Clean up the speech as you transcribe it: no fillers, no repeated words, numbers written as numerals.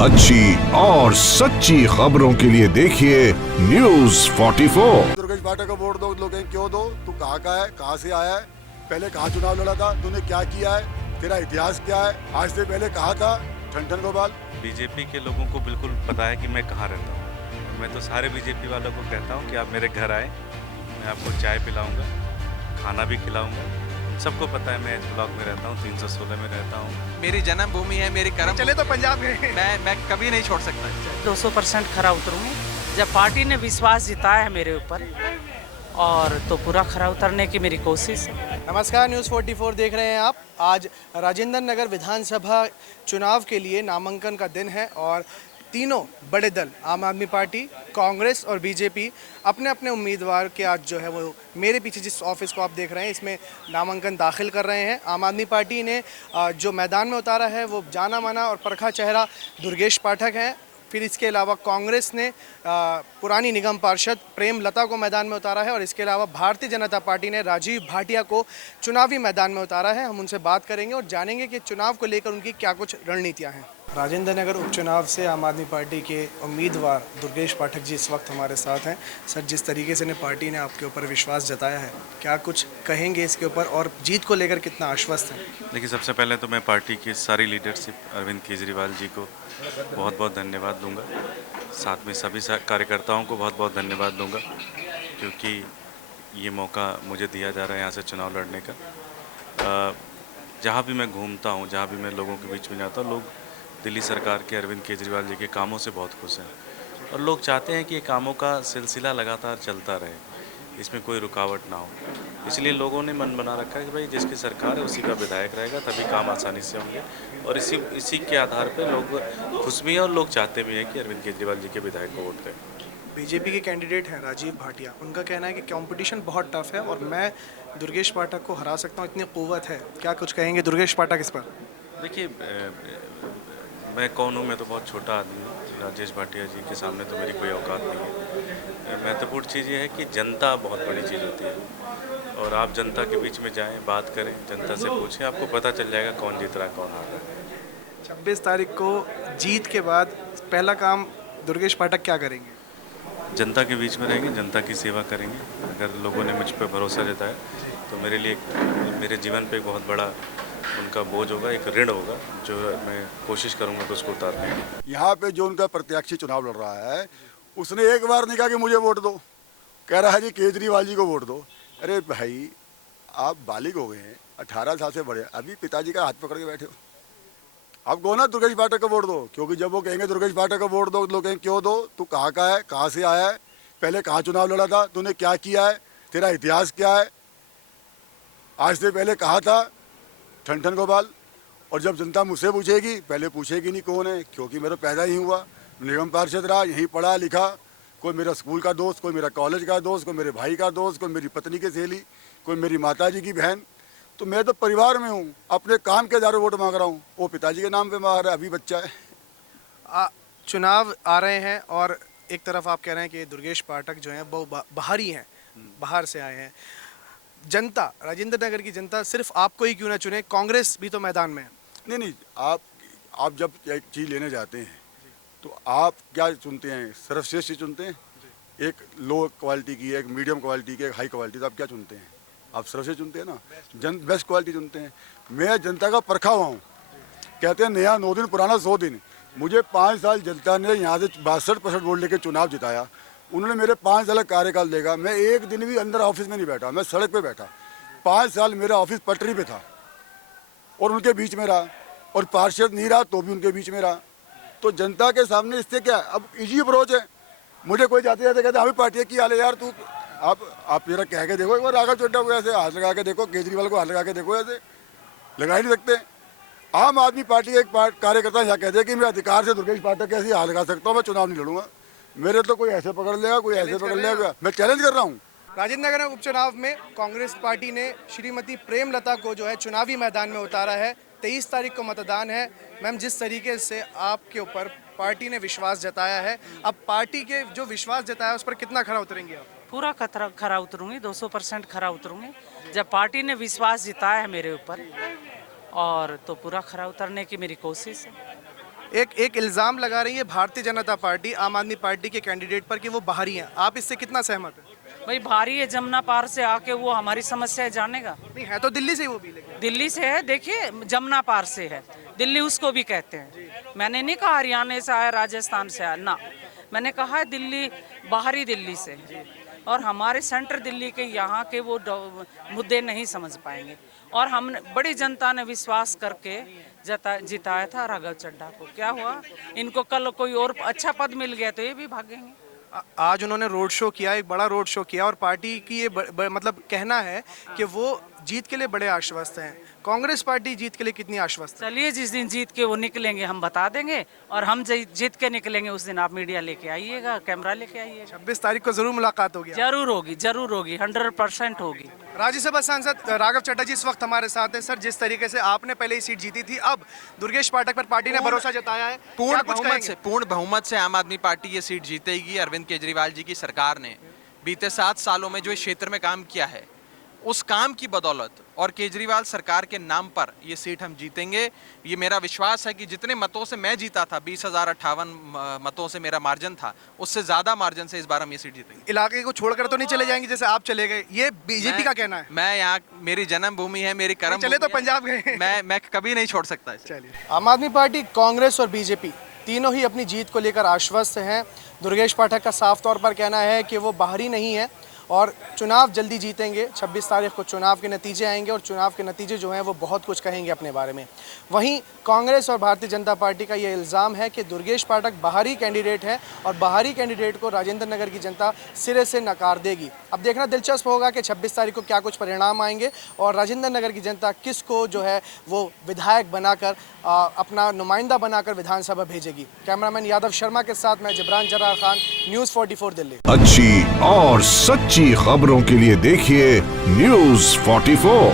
अच्छी और सच्ची खबरों के लिए देखिए News 44। दुर्गेश पाठक को वोट दो, लोग कहें क्यों दो, तू कहाँ का है, कहाँ से आया है, पहले कहाँ चुनाव लड़ा था, तूने क्या किया है, तेरा इतिहास क्या है, आज से पहले कहाँ था ठन गोपाल। बीजेपी के लोगों को बिल्कुल पता है कि मैं कहाँ रहता हूँ। मैं तो सारे बीजेपी वालों को कहता हूँ कि आप मेरे घर आए, मैं आपको चाय पिलाऊंगा, खाना भी खिलाऊंगा। सबको पता है मैं इस ब्लॉक में रहता हूँ, 316 में रहता हूँ। मेरी जन्मभूमि है, मेरी कर्म। चले तो पंजाब गए। मैं कभी नहीं छोड़ सकता। 200% खरा उतरूंगी। जब पार्टी ने विश्वास जिताया है मेरे ऊपर, और तो पूरा खरा उतरने की मेरी कोशिश है। नमस्कार, न्यूज़ 44 देख रहे हैं आप। आज राजेंद्र नगर विधानसभा चुनाव के लिए नामांकन का दिन है और तीनों बड़े दल आम आदमी पार्टी, कांग्रेस और बीजेपी अपने अपने उम्मीदवार के आज जो है वो मेरे पीछे जिस ऑफिस को आप देख रहे हैं इसमें नामांकन दाखिल कर रहे हैं। आम आदमी पार्टी ने जो मैदान में उतारा है वो जाना माना और परखा चेहरा दुर्गेश पाठक हैं। फिर इसके अलावा कांग्रेस ने पुरानी निगम पार्षद प्रेम लता को मैदान में उतारा है और इसके अलावा भारतीय जनता पार्टी ने राजीव भाटिया को चुनावी मैदान में उतारा है। हम उनसे बात करेंगे और जानेंगे कि चुनाव को लेकर उनकी क्या कुछ रणनीतियां हैं। राजेंद्र नगर उपचुनाव से आम आदमी पार्टी के उम्मीदवार दुर्गेश पाठक जी इस वक्त हमारे साथ हैं। सर, जिस तरीके से पार्टी ने आपके ऊपर विश्वास जताया है, क्या कुछ कहेंगे इसके ऊपर और जीत को लेकर कितना आश्वस्त हैं? देखिए, सबसे पहले तो मैं पार्टी की सारी लीडरशिप अरविंद केजरीवाल जी को बहुत बहुत धन्यवाद दूंगा। साथ में सभी कार्यकर्ताओं को बहुत बहुत धन्यवाद दूंगा, क्योंकि ये मौका मुझे दिया जा रहा है यहाँ से चुनाव लड़ने का। जहाँ भी मैं घूमता हूँ, जहाँ भी मैं लोगों के बीच में जाता हूँ, लोग दिल्ली सरकार के अरविंद केजरीवाल जी के कामों से बहुत खुश हैं और लोग चाहते हैं कि ये कामों का सिलसिला लगातार चलता रहे, इसमें कोई रुकावट ना हो। इसलिए लोगों ने मन बना रखा है कि भाई जिसकी सरकार है उसी का विधायक रहेगा, तभी काम आसानी से होंगे। और इसी के आधार पर लोग खुश भी हैं और लोग चाहते भी हैं कि अरविंद केजरीवाल जी के विधायक को वोट दें। बीजेपी के कैंडिडेट हैं राजीव भाटिया, उनका कहना है कि कंपटीशन बहुत टफ है और मैं दुर्गेश पाठक को हरा सकता हूँ, इतनी कुव्वत है। क्या कुछ कहेंगे दुर्गेश पाठक इस पर? देखिए, मैं कौन हूँ? मैं तो बहुत छोटा आदमी हूँ। राजेश भाटिया जी के सामने तो मेरी कोई औकात नहीं है। महत्वपूर्ण चीज़ ये है कि जनता बहुत बड़ी चीज़ होती है और आप जनता के बीच में जाएं, बात करें, जनता से पूछें, आपको पता चल जाएगा कौन जीत रहा है, कौन हार रहा है। 26 तारीख को जीत के बाद पहला काम दुर्गेश पाठक क्या करेंगे? जनता के बीच में रहेंगे, जनता की सेवा करेंगे। अगर लोगों ने मुझ पर भरोसा जताया तो मेरे लिए मेरे जीवन पे एक बहुत बड़ा उनका बोझ होगा, एक ऋण होगा, जो मैं कोशिश करूंगा कि उसको उतारने की। यहाँ पे जो उनका प्रत्याशी चुनाव लड़ रहा है उसने एक बार नहीं कहा कि मुझे वोट दो, कह रहा है जी केजरीवाल जी को वोट दो। अरे भाई, आप बालिग हो गए हैं, 18 साल से बड़े, अभी पिताजी का हाथ पकड़ के बैठे हो। आप कहो ना दुर्गेश पाठक को वोट दो, क्योंकि जब वो कहेंगे दुर्गेश पाठक को वोट दो, लोग कहेंगे क्यों दो, तू कहाँ का है, कहाँ से आया है, पहले कहाँ चुनाव लड़ा था, तूने क्या किया है, तेरा इतिहास क्या है, आज से पहले कहाँ था ठन गोपाल। और जब जनता मुझसे पूछेगी, पहले पूछेगी नहीं कौन है, क्योंकि मेरा पैदा ही हुआ, निगम पार्षद रहा, यहीं पढ़ा लिखा, कोई मेरा स्कूल का दोस्त, कोई मेरा कॉलेज का दोस्त, कोई मेरे भाई का दोस्त, कोई मेरी पत्नी की सहेली, कोई मेरी माताजी की बहन। तो मैं तो परिवार में हूँ, अपने काम के द्वारा वोट मांग रहा हूँ, वो पिताजी के नाम पे मांग रहा है, अभी बच्चा है। चुनाव आ रहे हैं और एक तरफ आप कह रहे हैं कि दुर्गेश पाठक जो हैं वो बाहरी हैं, बाहर से आए हैं। जनता, राजेंद्र नगर की जनता सिर्फ आपको ही क्यों ना चुने, कांग्रेस भी तो मैदान में है। नहीं, आप जब एक चीज़ लेने जाते हैं तो आप क्या चुनते हैं? सर्वश्रेष्ठ चुनते हैं, एक लो क्वालिटी की, एक मीडियम क्वालिटी की, एक हाई क्वालिटी, तो आप क्या चुनते हैं? आप सर्वश्रेष्ठ चुनते हैं ना, बेस्ट क्वालिटी चुनते हैं। मैं जनता का परखा हुआ हूँ, कहते हैं नया 9 दिन पुराना 100 दिन। मुझे 5 साल जनता ने यहाँ से 62% वोट लेके चुनाव जिताया। उन्होंने मेरे 5 साल का कार्यकाल देखा, मैं एक दिन भी अंदर ऑफिस में नहीं बैठा, मैं सड़क पे बैठा। 5 साल मेरा ऑफिस पटरी पे था और उनके बीच में रहा, और पार्षद नहीं रहा तो भी उनके बीच में रहा। तो जनता के सामने इससे क्या, अब इजी अप्रोच है। मुझे कोई जाते जाते कहते हमें पार्टी की हाल है यार, तू आप जरा कह के देखो एक बार, राघव चड्ढा को ऐसे हाथ लगा के देखो, केजरीवाल को हाथ लगा के देखो, ऐसे लगा ही नहीं सकते। आम आदमी पार्टी एक कार्यकर्ता यहाँ कहते हैं कि मैं अधिकार से दुर्गेश पाठक कैसे हाथ लगा सकता हूँ, मैं चुनाव नहीं लड़ूंगा। मेरे तो कोई ऐसे पकड़ लेगा, कोई ऐसे पकड़ लेगा, मैं चैलेंज कर रहा हूँ। राजेंद्र नगर उपचुनाव में कांग्रेस पार्टी ने श्रीमती प्रेम लता को जो है चुनावी मैदान में उतारा है। 23 तारीख को मतदान है। मैम, जिस तरीके से आपके ऊपर पार्टी ने विश्वास जताया है, अब पार्टी के जो विश्वास जताया उस पर कितना खरा उतरेंगे आप? पूरा खरा उतरूंगी, 200% खरा उतरूंगी। जब पार्टी ने विश्वास जिताया है मेरे ऊपर, और तो पूरा खरा उतरने की मेरी कोशिश है। एक इल्ज़ाम लगा रही है भारतीय जनता पार्टी आम आदमी पार्टी के कैंडिडेट पर कि वो बाहरी हैं। आप इससे कितना सहमत हैं? भाई भारी है, जमुना पार से आके वो हमारी समस्याएं जानेगा। नहीं है तो दिल्ली से ही वो भी, लेकिन दिल्ली से है, देखिए जमुना पार से है, दिल्ली उसको भी कहते हैं। मैंने नहीं कहा हरियाणा से आया, राजस्थान से आया, ना, मैंने कहा है दिल्ली, बाहरी दिल्ली से। और हमारे सेंटर दिल्ली के यहाँ के वो मुद्दे नहीं समझ पाएंगे। और हम बड़ी जनता ने विश्वास करके जिताया था राघव चड्ढा को। क्या हुआ, इनको कल कोई और अच्छा पद मिल गया तो ये भी भागेंगे। आज उन्होंने रोड शो किया, एक बड़ा रोड शो किया, और पार्टी की ये मतलब कहना है कि वो जीत के लिए बड़े आश्वस्त हैं। कांग्रेस पार्टी जीत के लिए कितनी आश्वस्त है? चलिए, जिस दिन जीत के वो निकलेंगे हम बता देंगे, और हम जीत के निकलेंगे उस दिन आप मीडिया लेके आइएगा, कैमरा लेके आइएगा। 26 तारीख को जरूर मुलाकात होगी। जरूर होगी, जरूर होगी, 100% होगी। राज्यसभा सांसद राघव चड्ढा जी इस वक्त हमारे साथ हैं। सर, जिस तरीके से आपने पहले ही सीट जीती थी, अब दुर्गेश पाठक पर पार्टी ने भरोसा जताया है, पूर्ण बहुमत से आम आदमी पार्टी ये सीट जीतेगी। अरविंद केजरीवाल जी की सरकार ने बीते 7 सालों में जो इस क्षेत्र में काम किया है, उस काम की बदौलत और केजरीवाल सरकार के नाम पर ये सीट हम जीतेंगे। ये मेरा विश्वास है कि जितने मतों से मैं जीता था, 20,058 मतों से मेरा मार्जिन था, उससे ज्यादा मार्जिन से इस बार हम ये सीट जीतेंगे। इलाके को छोड़कर तो नहीं चले जाएंगे जैसे आप चले गए, ये बीजेपी का कहना है। मैं यहाँ, मेरी जन्मभूमि है, मेरी कर्म चले तो पंजाब गए। मैं कभी नहीं छोड़ सकता इसे। चलिए, आम आदमी पार्टी, कांग्रेस और बीजेपी तीनों ही अपनी जीत को लेकर आश्वस्त हैं। दुर्गेश पाठक का साफ तौर पर कहना है कि वो बाहरी नहीं है और चुनाव जल्दी जीतेंगे। 26 तारीख को चुनाव के नतीजे आएंगे और चुनाव के नतीजे जो हैं वो बहुत कुछ कहेंगे अपने बारे में। वहीं कांग्रेस और भारतीय जनता पार्टी का ये इल्ज़ाम है कि दुर्गेश पाठक बाहरी कैंडिडेट है और बाहरी कैंडिडेट को राजेंद्र नगर की जनता सिरे से नकार देगी। अब देखना दिलचस्प होगा कि 26 तारीख को क्या कुछ परिणाम आएंगे और राजेंद्र नगर की जनता किसको जो है वो विधायक बनाकर अपना नुमाइंदा बनाकर विधानसभा भेजेगी। कैमरामैन यादव शर्मा के साथ मैं जबरान जरार खान, न्यूज़ 44 दिल्ली। अच्छी और सच्ची खबरों के लिए देखिए न्यूज़ 44।